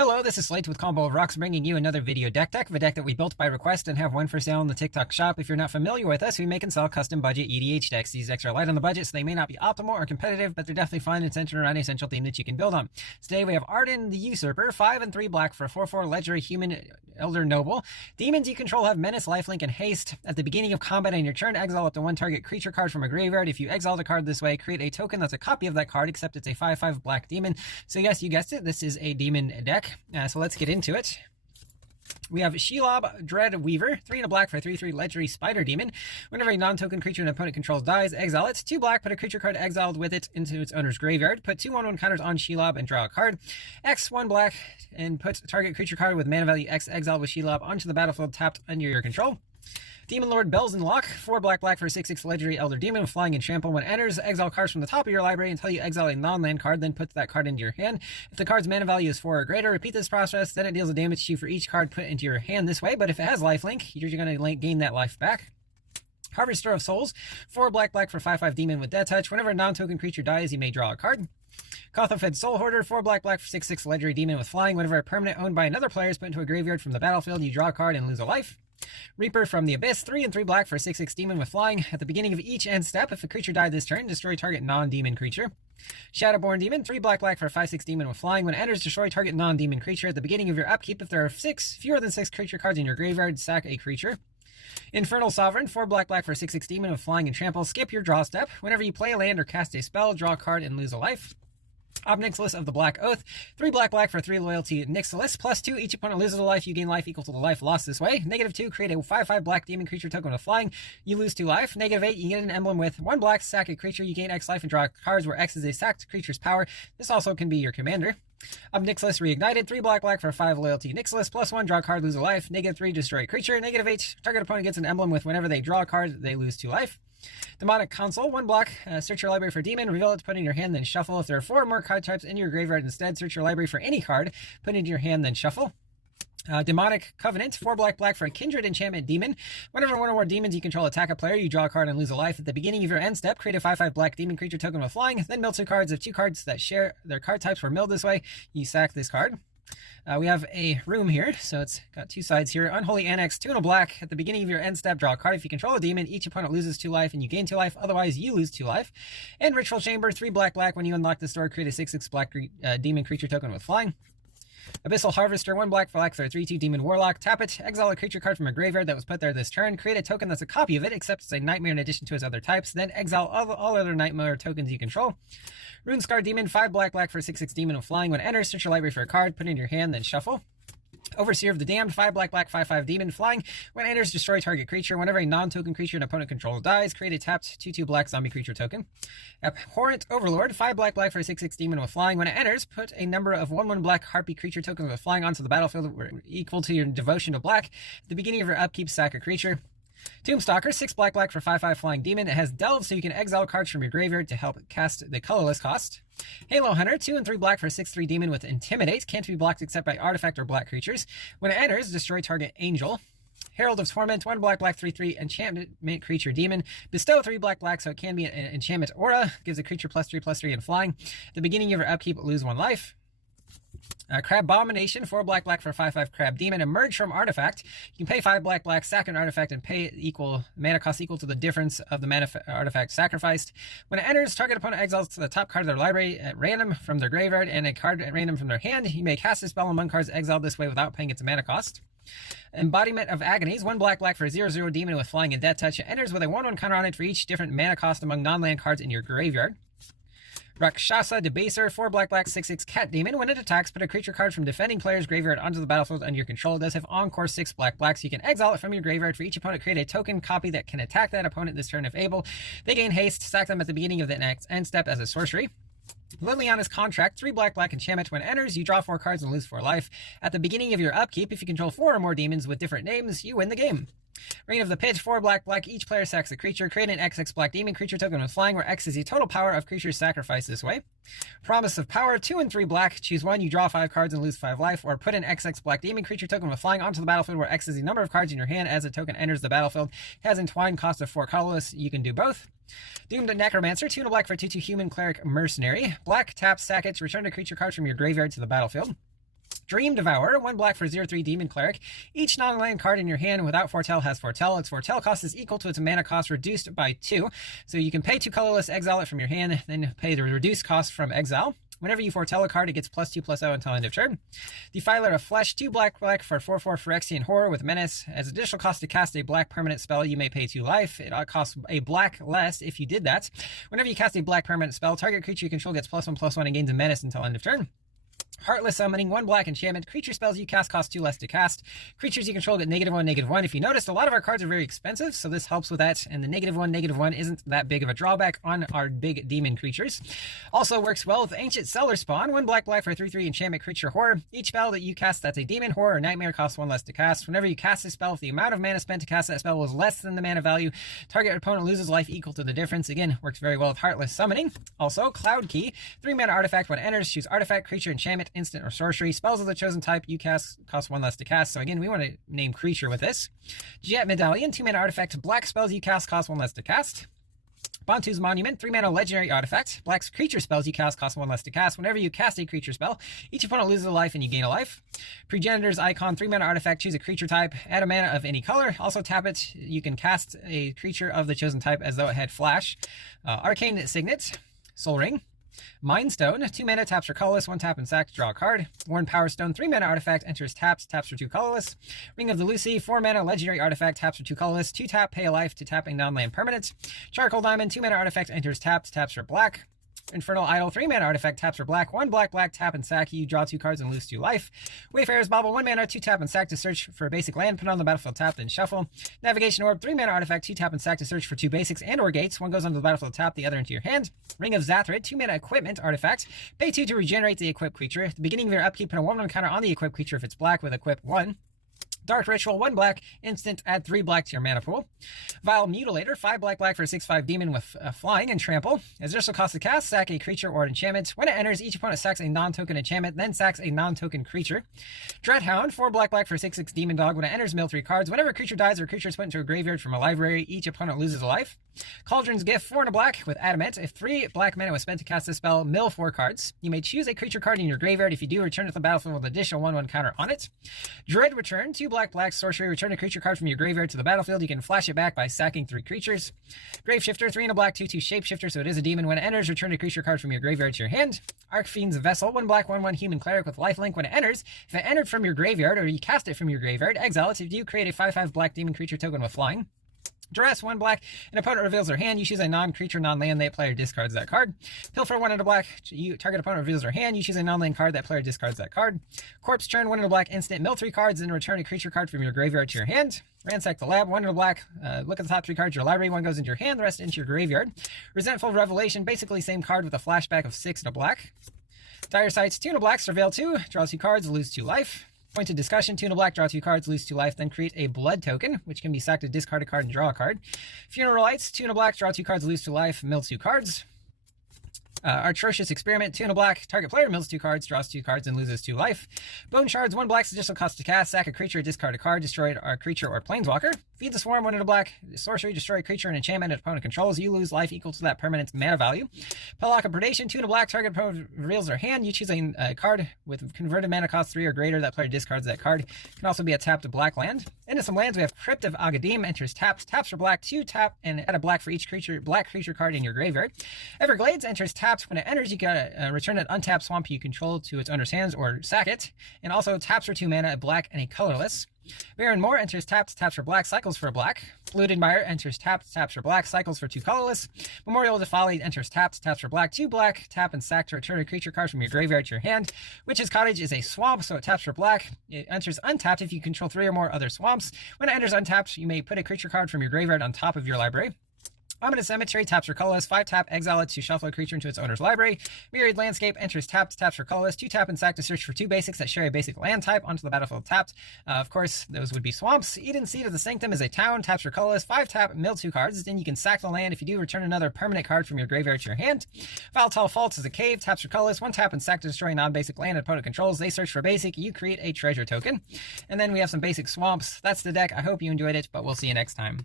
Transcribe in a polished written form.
Hello, this is Slate with Combo of Rocks bringing you another video deck of a deck that we built by request and have one for sale in the TikTok shop. If you're not familiar with us, we make and sell custom budget EDH decks. These decks are light on the budget, so they may not be optimal or competitive, but they're definitely fun and centered around a central theme that you can build on. Today we have Ardyn the Usurper, 5 and 3 black for a 4/4 legendary human elder noble. Demons you control have Menace, Lifelink, and Haste. At the beginning of combat on your turn, exile up to one target creature card from a graveyard. If you exile the card this way, create a token that's a copy of that card, except it's a 5/5 black demon. So yes, you guessed it, this is a demon deck. So let's get into it. We have Shelob Dread Weaver, 3 and a black for a 3/3 legendary spider demon. Whenever a non-token creature an opponent controls dies, exile it. 2 black, put a creature card exiled with it into its owner's graveyard. Put 2/1/1 counters on Shelob and draw a card. X 1 black and put target creature card with mana value X exiled with Shelob onto the battlefield tapped under your control. Demon Lord Bells and Lock, 4 black for a 6/6 legendary elder demon with flying and trample. When it enters, exile cards from the top of your library until you exile a non-land card, then put that card into your hand. If the card's mana value is 4 or greater, repeat this process, then it deals a damage to you for each card put into your hand this way, but if it has lifelink, you're going to gain that life back. Harvester of Souls, 4 black for 5/5 demon with Death Touch. Whenever a non-token creature dies, you may draw a card. Kothafed Soul Hoarder, 4 black for 6/6 legendary demon with flying. Whenever a permanent owned by another player is put into a graveyard from the battlefield, you draw a card and lose a life. Reaper from the Abyss, 3 and 3 black for a 6/6 demon with flying. At the beginning of each end step, if a creature died this turn, destroy target non-demon creature. Shadowborn Demon, 3 black for a 5/6 demon with flying. When it enters, destroy target non-demon creature. At the beginning of your upkeep, if there are fewer than 6 creature cards in your graveyard, sack a creature. Infernal Sovereign, 4 black for a 6/6 demon with flying and trample. Skip your draw step. Whenever you play a land or cast a spell, draw a card and lose a life. Obnixilis of the Black Oath, 3 black for 3 loyalty Nixilis, +2, each opponent loses a life, you gain life equal to the life lost this way. -2, create a 5/5 black demon creature token with flying, you lose 2 life. -8, you get an emblem with 1 black, sack a creature, you gain X life and draw cards where X is a sacked creature's power. This also can be your commander. Obnixilis Reignited, 3 black for 5 loyalty Nixilis, +1, draw a card, lose a life. -3, destroy a creature. -8, target opponent gets an emblem with whenever they draw a card, they lose 2 life. Demonic Console, 1 black, search your library for demon, reveal it, put it in your hand, then shuffle. If there are 4 or more card types in your graveyard instead, search your library for any card, put it into your hand, then shuffle. Demonic Covenant, 4 black for a kindred enchantment demon. Whenever 1 or more demons you control attack a player, you draw a card and lose a life. At the beginning of your end step, create a 5/5 black demon creature token with flying, then mill 2 cards. If 2 cards that share their card types were milled this way, you sack this card. We have a room here, so it's got 2 sides here. Unholy Annex, 2 and a black. At the beginning of your end step, draw a card. If you control a demon, each opponent loses 2 life and you gain 2 life. Otherwise, you lose 2 life. And Ritual Chamber, 3 black. When you unlock this door, create a 6/6 black demon creature token with flying. Abyssal Harvester, 1 black for a 3/2 demon warlock. Tap it, exile a creature card from a graveyard that was put there this turn. Create a token that's a copy of it, except it's a nightmare in addition to its other types. Then exile all other nightmare tokens you control. Runescar Demon, 5 black for a 6/6 demon with flying. When it enters, search your library for a card, put it in your hand, then shuffle. Overseer of the Damned, 5 black 5/5 demon flying. When it enters, destroy target creature. Whenever a non-token creature an opponent controls dies, create a tapped 2/2 black zombie creature token. Abhorrent Overlord, 5 black for a 6/6 demon with flying. When it enters, put a number of 1/1 black harpy creature tokens with flying onto the battlefield equal to your devotion to black. At the beginning of your upkeep, sack a creature. Tombstalker, 6 black for 5/5 flying demon. It has Delve, so you can exile cards from your graveyard to help cast the colorless cost. Halo Hunter, 2 and 3 black for a 6/3 demon with Intimidate. Can't be blocked except by artifact or black creatures. When it enters, destroy target angel. Herald of Torment, 1 black 3/3 enchantment creature demon. Bestow 3 black so it can be an enchantment aura. Gives a creature +3/+3 and flying. At the beginning of your upkeep, lose 1 life. Crabomination, 4 black for a 5/5 crab demon. Emerge from artifact. You can pay 5 black, sack an artifact, and pay mana cost equal to the difference of the mana artifact sacrificed. When it enters, target opponent exiles to the top card of their library at random from their graveyard and a card at random from their hand. You may cast a spell among cards exiled this way without paying its mana cost. Embodiment of Agonies, 1 black for a 0/0 demon with flying and Death Touch. It enters with a 1/1 counter on it for each different mana cost among non-land cards in your graveyard. Rakshasa Debaser, 4 black 6/6 cat demon. When it attacks, put a creature card from defending player's graveyard onto the battlefield under your control. It does have Encore, 6 black so you can exile it from your graveyard. For each opponent, create a token copy that can attack that opponent this turn if able. They gain haste, sack them at the beginning of the next end step as a sorcery. Liliana's Contract, 3 black enchantment. When it enters, you draw 4 cards and lose 4 life. At the beginning of your upkeep, if you control 4 or more demons with different names, you win the game. Reign of the Pit, 4 black. Each player sacks a creature. Create an XX black demon creature token with flying, where X is the total power of creatures sacrificed this way. Promise of Power, 2 and 3 black. Choose 1, you draw 5 cards and lose 5 life, or put an XX black demon creature token with flying onto the battlefield, where X is the number of cards in your hand as a token enters the battlefield. It has entwined cost of 4 colorless. You can do both. Doomed Necromancer, 2 and a black for 2/2 human cleric mercenary. Black, tap, sack it to return a creature card from your graveyard to the battlefield. Dream Devourer, 1 black for 0/3 Demon Cleric. Each non-land card in your hand without Foretell has Foretell. Its Foretell cost is equal to its mana cost reduced by 2. So you can pay 2 colorless, exile it from your hand, then pay the reduced cost from exile. Whenever you foretell a card, it gets +2/+0 until end of turn. Defiler of Flesh, 2 black for 4/4 Phyrexian Horror with Menace. As additional cost to cast a black permanent spell, you may pay 2 life. It costs a black less if you did that. Whenever you cast a black permanent spell, target creature you control gets +1/+1 and gains a Menace until end of turn. Heartless Summoning, 1 black enchantment. Creature spells you cast cost 2 less to cast. Creatures you control get -1/-1. If you noticed, a lot of our cards are very expensive, so this helps with that, and the -1/-1 isn't that big of a drawback on our big demon creatures. Also works well with Ancient Seller Spawn, 1 black for 3/3 enchantment creature horror. Each spell that you cast that's a demon, horror, or nightmare costs 1 less to cast. Whenever you cast a spell, if the amount of mana spent to cast that spell was less than the mana value, target opponent loses life equal to the difference. Again, works very well with Heartless Summoning. Also, Cloud Key, 3 mana artifact. When it enters, choose artifact, creature, enchantment, instant, or sorcery. Spells of the chosen type you cast cost 1 less to cast. So again, we want to name creature with this. Jet Medallion, 2 mana artifact. Black spells you cast cost 1 less to cast. Bantu's Monument, 3 mana legendary artifact. Black's creature spells you cast cost 1 less to cast. Whenever you cast a creature spell, each opponent loses a life and you gain a life. Progenitor's Icon, 3 mana artifact. Choose a creature type. Add a mana of any color. Also tap it. You can cast a creature of the chosen type as though it had flash. Arcane Signet, Soul Ring. Mind Stone, 2 mana, taps for colorless, 1 tap and sack to draw a card. Worn Power Stone, 3 mana artifact, enters taps for 2 colorless. Ring of the Lucy, 4 mana, legendary artifact, taps for 2 colorless, 2 tap, pay a life to tap a non-land permanent. Charcoal Diamond, 2 mana artifact, enters taps for black. Infernal Idol, 3 mana artifact, taps for black, 1 black, tap and sack, you draw 2 cards and lose 2 life. Wayfarer's Bauble, 1 mana, 2 tap and sack to search for a basic land, put on the battlefield tap, then shuffle. Navigation Orb, 3 mana artifact, 2 tap and sack to search for 2 basics and or gates, 1 goes onto the battlefield tap, the other into your hand. Ring of Zathrid, 2 mana equipment artifact, pay 2 to regenerate the equipped creature. At the beginning of your upkeep, put a 1/1 counter on the equipped creature if it's black with equip 1. Dark Ritual, 1 black, instant, add 3 black to your mana pool. Vile Mutilator, 5 black for a 6/5 demon with flying and trample. As additional cost to cast, sack a creature or an enchantment. When it enters, each opponent sacks a non-token enchantment, then sacks a non-token creature. Dreadhound, 4 black for a 6/6 demon dog. When it enters, mill 3 cards. Whenever a creature dies or a creature is put into a graveyard from a library, each opponent loses a life. Cauldron's Gift, 4 and a black with Adamant. If 3 black mana was spent to cast this spell, mill 4 cards. You may choose a creature card in your graveyard. If you do, return it to the battlefield with an additional 1/1 counter on it. Dread Return, 2 black sorcery. Return a creature card from your graveyard to the battlefield. You can flash it back by sacking 3 creatures. Graveshifter, 3 and a black, 2/2 shapeshifter, so it is a demon. When it enters, return a creature card from your graveyard to your hand. Archfiend's Vessel, 1 black, 1/1 human cleric with lifelink. When it enters, if it entered from your graveyard or you cast it from your graveyard, exile it. If you create a 5/5 black demon creature token with flying. Duress, 1 black, an opponent reveals their hand. You choose a non-creature, non-land. That player discards that card. Pilfer, 1 and a black. Target opponent reveals their hand. You choose a non-land card. That player discards that card. Corpse Turn, 1 and a black, instant. Mill 3 cards, then return a creature card from your graveyard to your hand. Ransack the Lab, 1 and a black. Look at the top 3 cards of your library. 1 goes into your hand, the rest into your graveyard. Resentful Revelation, basically same card with a flashback of 6 and a black. Dire Sights, 2 and a black. Surveil 2, draw 2 cards, lose 2 life. Pointed Discussion, 2 and a black, draw 2 cards, lose 2 life, then create a blood token, which can be sacked to discard a card and draw a card. Funeral Lights, 2 and a black, draw 2 cards, lose 2 life, mill 2 cards. Atrocious Experiment, 2 and a black, target player mills 2 cards, draws 2 cards, and loses 2 life. Bone Shards, 1 black, additional cost to cast, sack a creature, discard a card, destroy a creature or planeswalker. Feed the Swarm, 1 and a black, sorcery, destroy a creature and enchantment an opponent controls, you lose life equal to that permanent's mana value. Pellock of Predation, 2 and a black, target opponent reveals their hand, you choose a card with converted mana cost 3 or greater, that player discards that card. Can also be a tapped black land. Into some lands, we have Crypt of Agadim, enters taps for black, 2 tap, and add a black for each black creature card in your graveyard. Everglades enters tapped. When it enters, you gotta return an untapped swamp you control to its owner's hands or sack it. And also taps for 2 mana, a black and a colorless. Baron Moor enters taps for black, cycles for black. Polluted Mire enters taps for black, cycles for 2 colorless. Memorial to Folly enters taps for black, 2 black, tap and sack to return a creature card from your graveyard to your hand. Witch's Cottage is a swamp, so it taps for black. It enters untapped if you control 3 or more other swamps. When it enters untapped, you may put a creature card from your graveyard on top of your library. Ominous Cemetery, taps for colorless, 5 tap, exile it to shuffle a creature into its owner's library. Myriad Landscape enters taps for colorless, 2 tap and sack to search for 2 basics that share a basic land type onto the battlefield tapped. Of course, those would be swamps. Eden Seed of the Sanctum is a town, taps for colorless, 5 tap, mill 2 cards. Then you can sack the land. If you do, return another permanent card from your graveyard to your hand. Volatile Faults is a cave, taps for colorless, 1 tap and sack to destroy non-basic land opponent controls. They search for basic, you create a treasure token. And then we have some basic swamps. That's the deck. I hope you enjoyed it, but we'll see you next time.